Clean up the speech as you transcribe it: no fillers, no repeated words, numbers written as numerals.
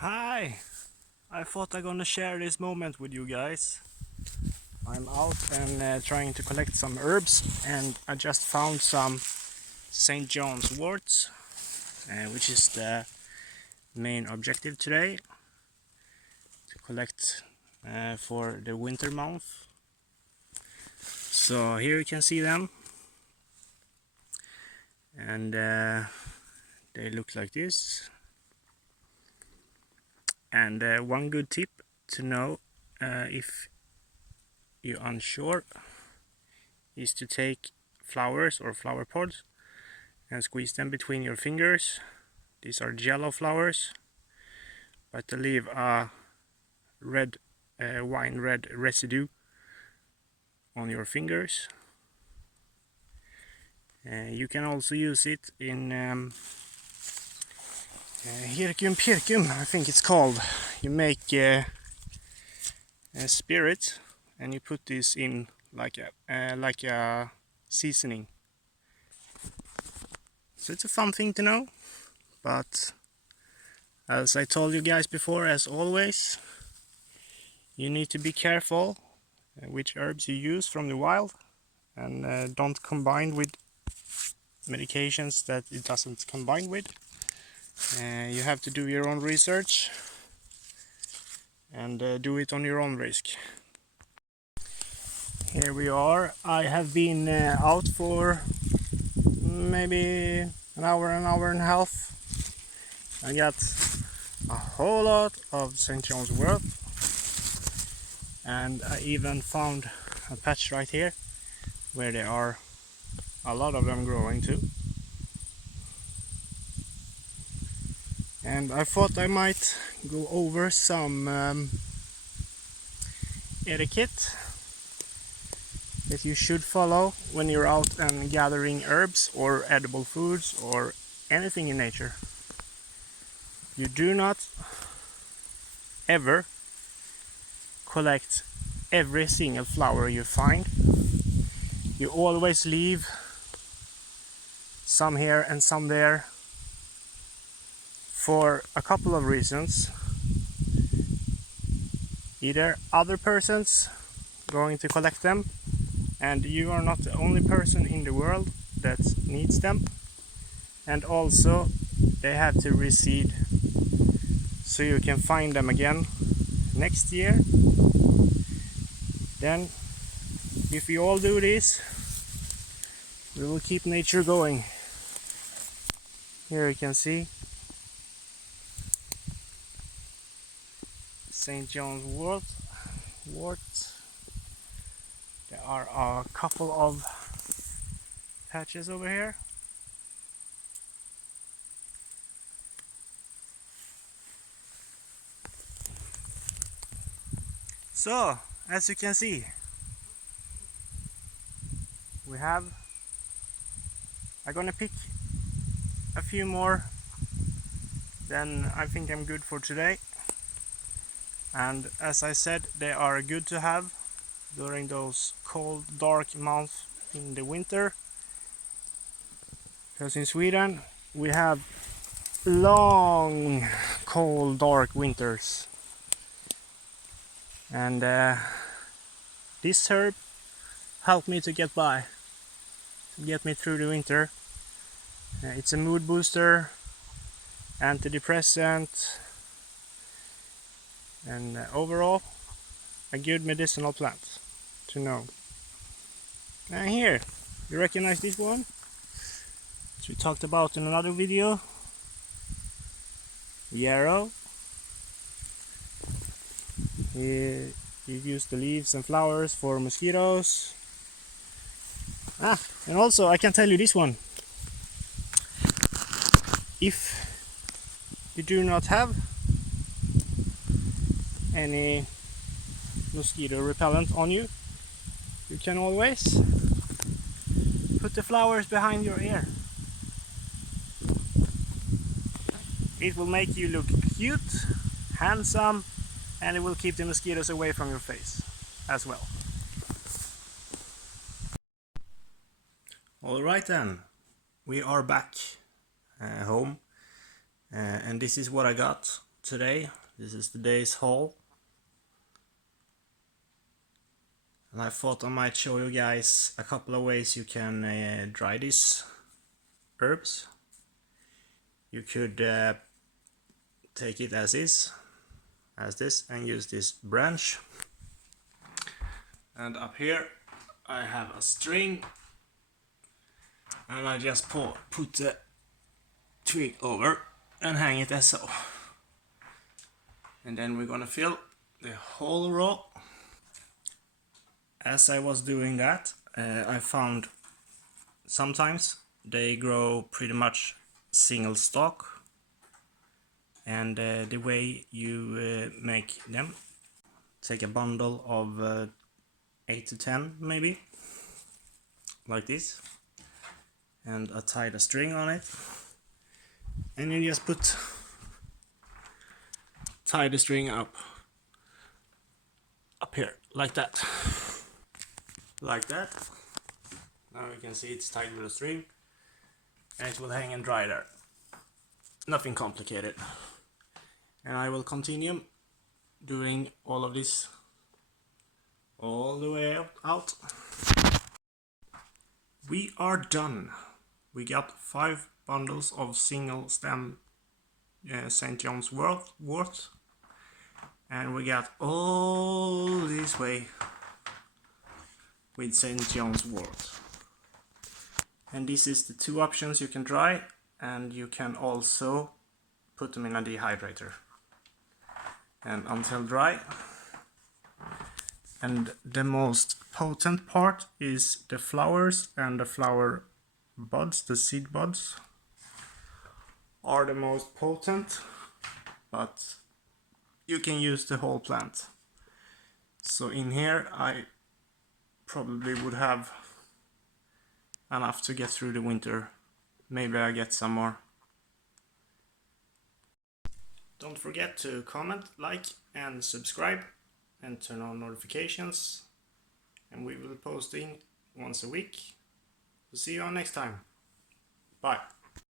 Hi! I thought I'm gonna share this moment with you guys. I'm out and trying to collect some herbs, and I just found some St. John's worts, which is the main objective today, to collect for the winter month. So here you can see them, and they look like this. And one good tip to know if you're unsure is to take flowers or flower pods and squeeze them between your fingers. These are yellow flowers, but they leave a red, wine red residue on your fingers. You can also use it in hirkum pirkum, I think it's called. You make a spirit and you put this in like a seasoning. So it's a fun thing to know, but as I told you guys before, as always, you need to be careful which herbs you use from the wild, and don't combine with medications that it doesn't combine with. You have to do your own research and do it on your own risk. Here we are. I have been out for maybe an hour and a half. I got a whole lot of St. John's wort, and I even found a patch right here where there are a lot of them growing too. And I thought I might go over some etiquette that you should follow when you're out and gathering herbs or edible foods or anything in nature. You do not ever collect every single flower you find. You always leave some here and some there for a couple of reasons. Either other persons going to collect them, and you are not the only person in the world that needs them, and also they have to reseed so you can find them again next year. Then if we all do this, we will keep nature going. Here you can see St. John's wort. There are a couple of patches over here. So, as you can see, I'm gonna pick a few more, then I think I'm good for today. And as I said, they are good to have during those cold, dark months in the winter, because in Sweden we have long, cold, dark winters, and this herb helped me to get by, to get me through the winter. It's a mood booster, antidepressant, and overall a good medicinal plant to know. And here, you recognize this one? Which we talked about in another video. Yarrow. You use the leaves and flowers for mosquitoes. And also I can tell you this one. If you do not have any mosquito repellent on you, you can always put the flowers behind your ear. It will make you look cute, handsome, and it will keep the mosquitoes away from your face as well. Alright then, we are back home, and this is what I got today. This is the day's haul. And I thought I might show you guys a couple of ways you can dry these herbs. You could take it as is, as this, and use this branch. And up here I have a string, and I just put the twig over and hang it as so. And then we're gonna fill the whole row. As I was doing that, I found sometimes they grow pretty much single stalk, and the way you make them, take a bundle of 8 to 10 maybe, like this, and I tied a string on it, and you just tie the string up here like that. Like that. Now you can see it's tied with a string, and it will hang and dry there. Nothing complicated. And I will continue doing all of this all the way out. We are done. We got 5 bundles of single stem St. John's wort, and we got all this way with St. John's wort. And this is the 2 options you can dry, and you can also put them in a dehydrator and until dry. And the most potent part is the flowers, and the flower buds, the seed buds, are the most potent, but you can use the whole plant. So in here I probably would have enough to get through the winter. Maybe I get some more. Don't forget to comment, like and subscribe, and turn on notifications, and we will be posting once a week. We'll see you on next time. Bye.